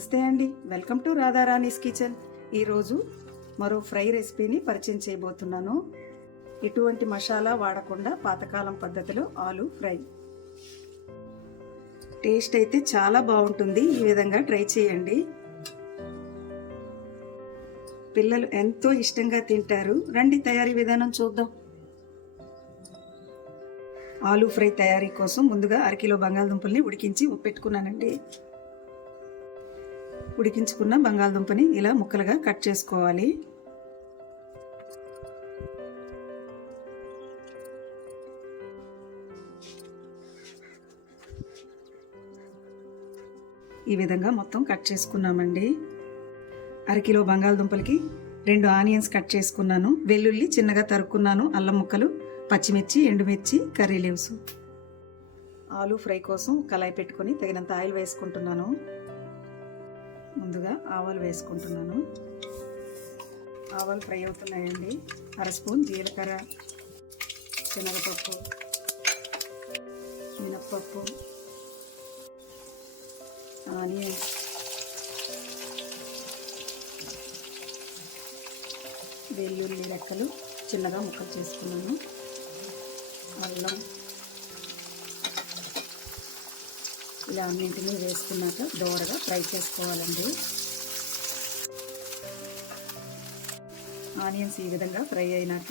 నమస్తే అండి, welcome to రాధారాణీస్ kitchen. ఈరోజు మరో ఫ్రై రెసిపీని పరిచయం చేయబోతున్నాను. ఎటువంటి మసాలా వాడకుండా పాతకాలం పద్ధతిలో ఆలు ఫ్రై. టేస్ట్ అయితే చాలా బాగుంటుంది. ఈ విధంగా ట్రై చేయండి. పిల్లలు ఎంతో ఇష్టంగా తింటారు. రండి తయారీ విధానం చూద్దాం. ఆలు ఫ్రై తయారీ కోసం ముందుగా అరకిలో బంగాళదుంపల్ని ఉడికించి పెట్టుకున్నానండి. ఉడికించుకున్న బంగాళదుంపని ఇలా ముక్కలుగా కట్ చేసుకోవాలి. ఈ విధంగా మొత్తం కట్ చేసుకున్నామండి. అరకిలో బంగాళదుంపలకి 2 ఆనియన్స్ కట్ చేసుకున్నాను. వెల్లుల్లి చిన్నగా తరుక్కున్నాను. అల్లం ముక్కలు, పచ్చిమిర్చి, ఎండుమిర్చి, కర్రీ లీవ్స్. ఆలు ఫ్రై కోసం కళాయి పెట్టుకొని తగినంత ఆయిల్ వేసుకుంటున్నాను. ముందుగా ఆవాలు వేసుకుంటున్నాను. ఆవాలు ఫ్రై అవుతున్నాయండి. 1/2 స్పూన్ జీలకర్ర, శనగపప్పు, మినప్పప్పు, ఆనియన్స్, వెల్లుల్లి రెక్కలు చిన్నగా ముక్కలు చేసుకున్నాను. అల్లం, ఇలా అన్నింటినీ వేసుకున్నాక దోరగా ఫ్రై చేసుకోవాలండి. ఆనియన్స్ ఈ విధంగా ఫ్రై అయినాక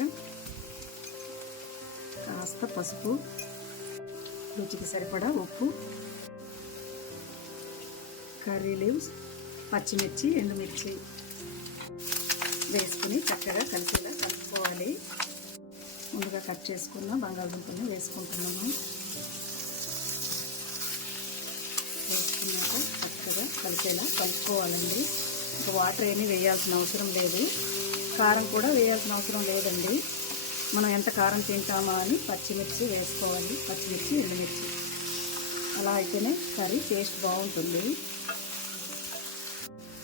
కాస్త పసుపు, రుచికి సరిపడా ఉప్పు, కర్రీ లీవ్స్, పచ్చిమిర్చి, ఎండుమిర్చి వేసుకుని చక్కగా కలిసేలా కలుపుకోవాలి. ముందుగా కట్ చేసుకున్న బంగాళదుంపల్ని వేసుకుంటున్నాము. వేసుకున్నాక చక్కగా కలిసేలా కలుపుకోవాలండి. ఇంకా వాటర్ ఏమీ వేయాల్సిన అవసరం లేదు. కారం కూడా వేయాల్సిన అవసరం లేదండి. మనం ఎంత కారం తింటామో అని పచ్చిమిర్చి వేసుకోవాలి. పచ్చిమిర్చి, ఎండుమిర్చి, అలా అయితేనే కర్రీ టేస్ట్ బాగుంటుంది.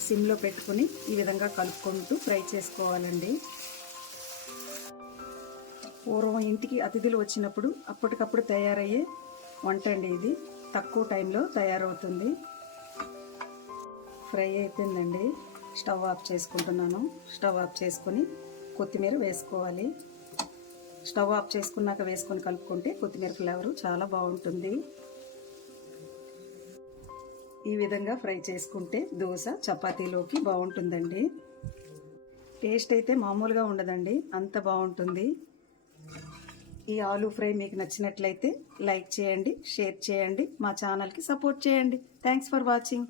సిమ్లో పెట్టుకుని ఈ విధంగా కలుపుకుంటూ ఫ్రై చేసుకోవాలండి. పూర్వం ఇంటికి అతిథులు వచ్చినప్పుడు అప్పటికప్పుడు తయారయ్యే వంట అండి ఇది. తక్కువ టైంలో తయారవుతుంది. ఫ్రై అయిపోయిందండి. స్టవ్ ఆఫ్ చేసుకుంటున్నాను. స్టవ్ ఆఫ్ చేసుకొని కొత్తిమీర వేసుకోవాలి. స్టవ్ ఆఫ్ చేసుకున్నాక వేసుకొని కలుపుకుంటే కొత్తిమీర ఫ్లేవరు చాలా బాగుంటుంది. ఈ విధంగా ఫ్రై చేసుకుంటే దోశ, చపాతీలోకి బాగుంటుందండి. టేస్ట్ అయితే మామూలుగా ఉండదండి, అంత బాగుంటుంది. ఈ ఆలు ఫ్రై మీకు నచ్చినట్లయితే లైక్ చేయండి, షేర్ చేయండి, మా ఛానల్కి సపోర్ట్ చేయండి. Thanks for watching.